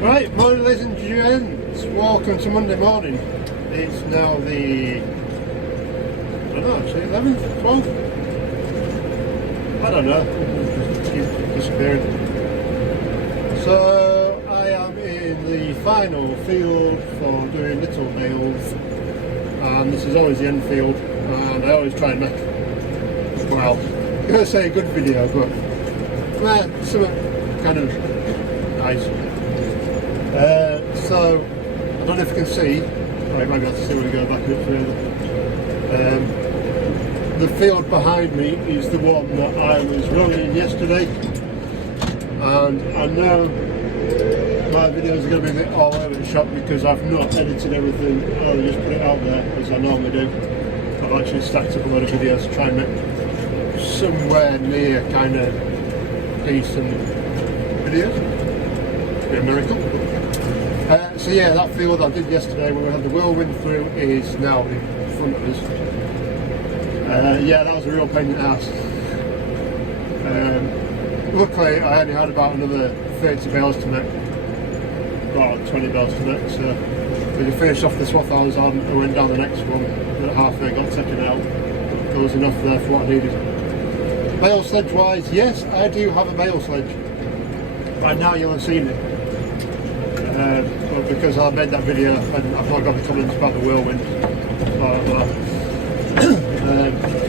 Right, morning ladies and gents, welcome to Monday morning. It's now the, I don't know actually, 11th, 12th? I don't know, just keep disappearing. So, I am in the final field for doing little bales, and this is always the end field, and I always try and make, well, I'm going to say a good video, but something kind of nice. So, I don't know if you can see, right, maybe I'll have to see when we go back a bit further. The field behind me is the one that I was rolling in yesterday, and I know my videos are going to be a bit all over the shop because I've not edited everything, I'll just put it out there as I normally do. I've actually stacked up a lot of videos to try and make somewhere near kind of decent videos. Be a miracle. So yeah, that field I did yesterday when we had the whirlwind through is now in front of us. Yeah, that was a real pain in the ass. Luckily I only had about another 30 bales to make, about 20 bales to make, so when you finished off the swath I was on, I went down the next one, at halfway got taken out. There was enough there for what I needed. Bale sledge wise, yes, I do have a bale sledge. Right now you'll have seen it. But because I made that video and I've not got the comments about the whirlwind, blah blah blah.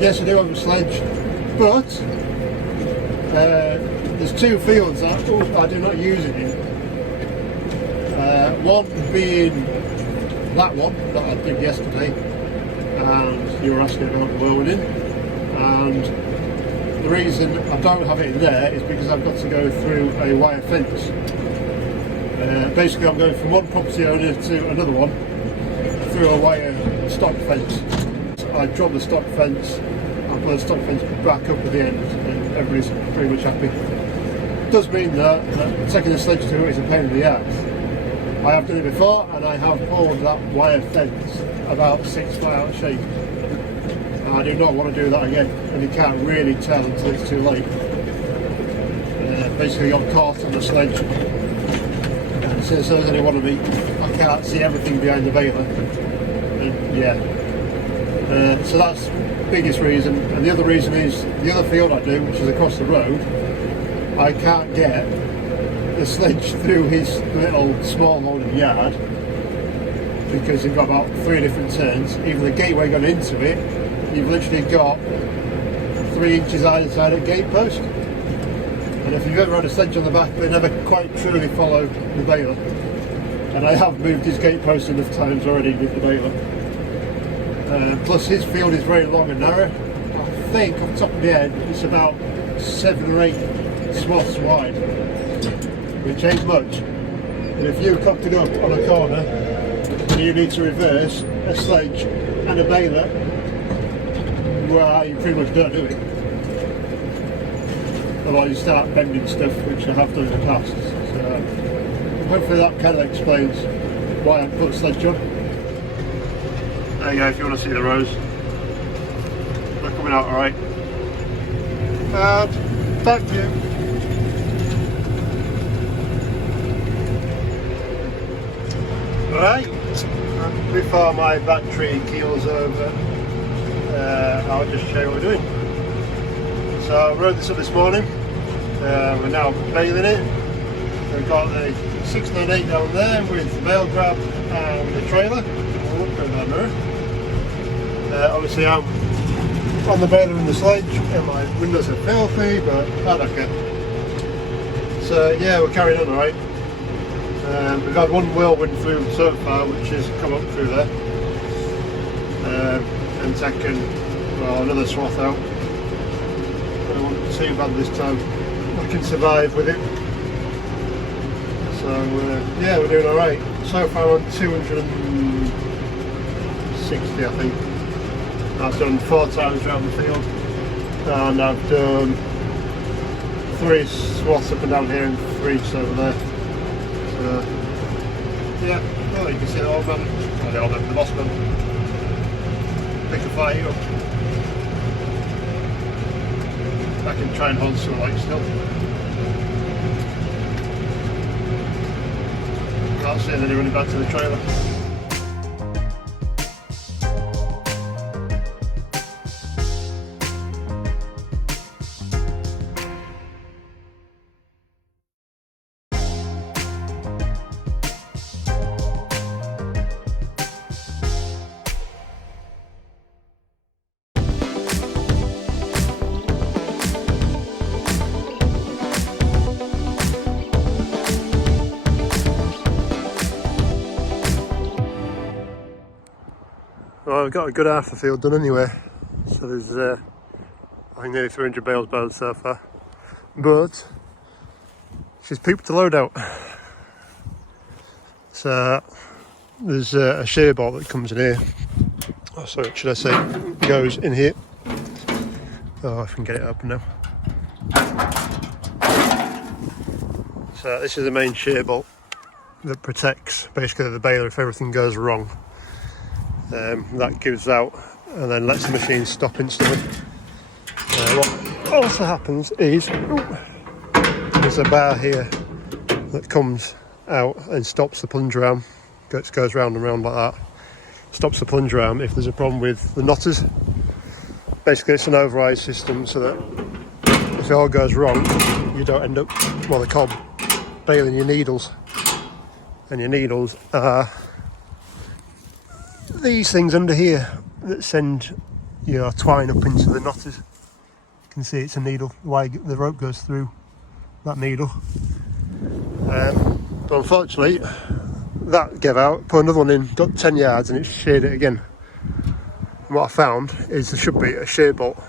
Yes, I do have a sledge, but there's two fields that I do not use it in. One being that one that I did yesterday, and you were asking about the whirlwind, and the reason I don't have it in there is because I've got to go through a wire fence. Basically I'm going from one property owner to another one through a wire stock fence. So I drop the stock fence and put the stock fence back up at the end and everybody's pretty much happy. It does mean that taking the sledge through is a pain in the ass. I have done it before and I have pulled that wire fence about 6 foot out of shape. And I do not want to do that again, and you can't really tell until it's too late. Basically got caught on the sledge. Since there's only one of me, I can't see everything behind the baler. And yeah, so that's the biggest reason. And the other reason is the other field I do, which is across the road, I can't get the sledge through his little small holding yard because you've got about 3 different turns. Even the gateway going into it, you've literally got 3 inches either side of the gate post. And if you've ever had a sledge on the back, they never quite truly follow the baler. And I have moved his gate post enough times already with the baler. Plus his field is very long and narrow. I think off the top of my head it's about 7 or 8 swaths wide, which ain't much. And if you cocked it up on a corner and you need to reverse a sledge and a baler, well, you pretty much don't do it. Otherwise you start bending stuff, which I have done in the past. So hopefully that kind of explains why I put a sledge on. There you go, if you want to see the rows. They're coming out alright. And back to you. Right, and before my battery keels over, I'll just show you what we're doing. So I rode this up this morning, we're now baling it. We've got the 698 down there with the bale grab and the trailer. We'll look at that mirror. Obviously I'm on the baler in the sledge and my windows are filthy, but I don't care. So yeah, we're carrying on alright. We've had one whirlwind through so far, which has come up through there. And taken, well, another swath out. Too bad this time. I can survive with it. So yeah, we're doing alright. So far on 260 I think. I've done 4 times around the field and I've done 3 swaths up and down here and 3 just over there. So yeah, well you can see the old man, not the old man, the boss man. Pick a fire up. I can try and hold some light still. that's it, and then he running back to the trailer. Well, we've got a good half the field done anyway, so there's I think nearly 300 bales baled so far, but she's peeped the load out. So there's a shear bolt that comes in here, oh sorry, should I say goes in here. Oh, I can get it open now. So this is the main shear bolt that protects basically the baler if everything goes wrong. That gives out and then lets the machine stop instantly. What also happens is there's a bar here that comes out and stops the plunger arm, goes round and round like that, stops the plunger arm if there's a problem with the knotters. Basically it's an override system so that if it all goes wrong you don't end up, well, the cob, baling your needles, and your needles are these things under here that send your twine up into the knotters. You can see it's a needle, why the rope goes through that needle. But unfortunately that gave out, put another one in, got 10 yards and it sheared it again. And what I found is there should be a shear bolt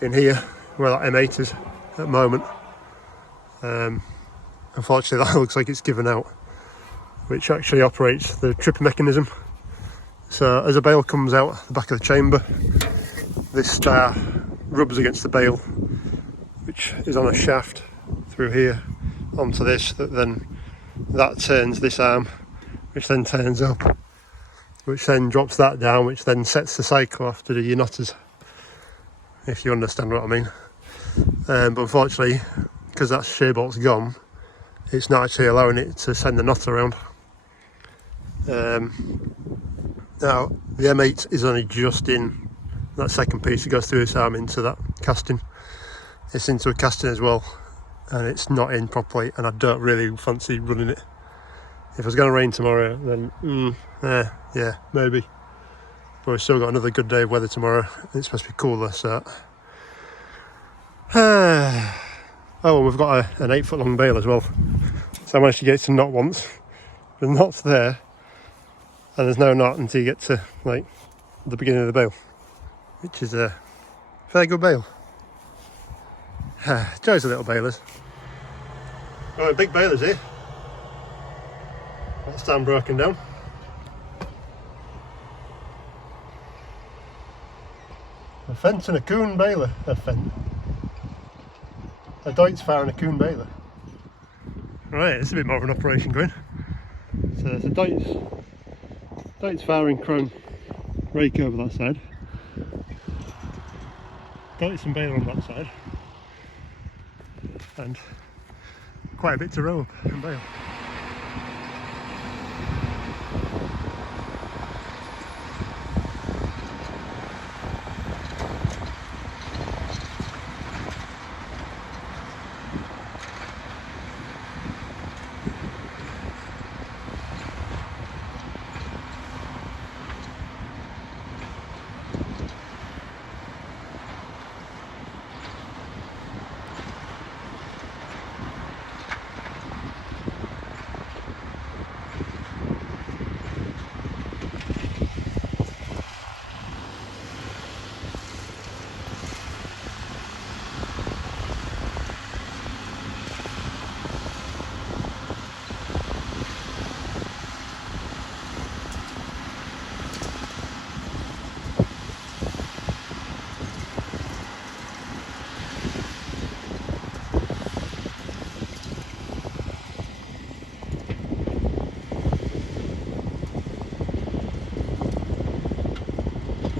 in here where that M8 is at the moment. Unfortunately that looks like it's given out, which actually operates the trip mechanism. So as a bale comes out the back of the chamber, this star rubs against the bale, which is on a shaft through here onto this, that turns this arm, which then turns up, which then drops that down, which then sets the cycle off to do your knotters, if you understand what I mean. But unfortunately, because that shear bolt's gone, it's not actually allowing it to send the knotter around. Now the M8 is only just in that second piece that goes through this arm into that casting. It's into a casting as well, and it's not in properly, and I don't really fancy running it. If it's going to rain tomorrow, then yeah, maybe. But we've still got another good day of weather tomorrow. It's supposed to be cooler, so oh, well, we've got an 8-foot long bale as well. So I managed to get it to knot once. The knot's there, and there's no knot until you get to like the beginning of the bale, which is a fair good bale. Joys the little balers. Right, big balers here. That stand broken down. A fence and a coon baler. A Deutz and a coon baler. Right, it's a bit more of an operation going. So there's a Deutz and chrome rake over that side. Deutz and baler on that side. And quite a bit to row up and bale.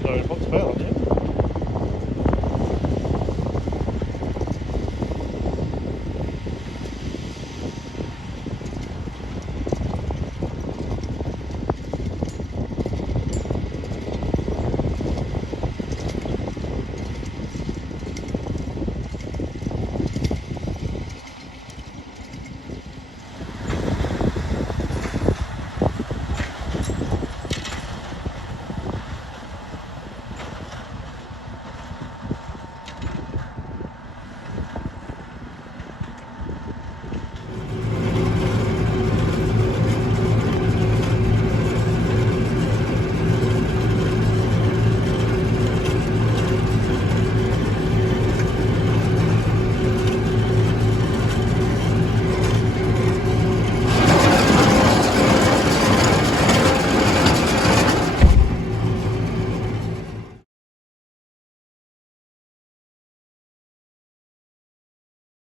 Sorry, what's the bale?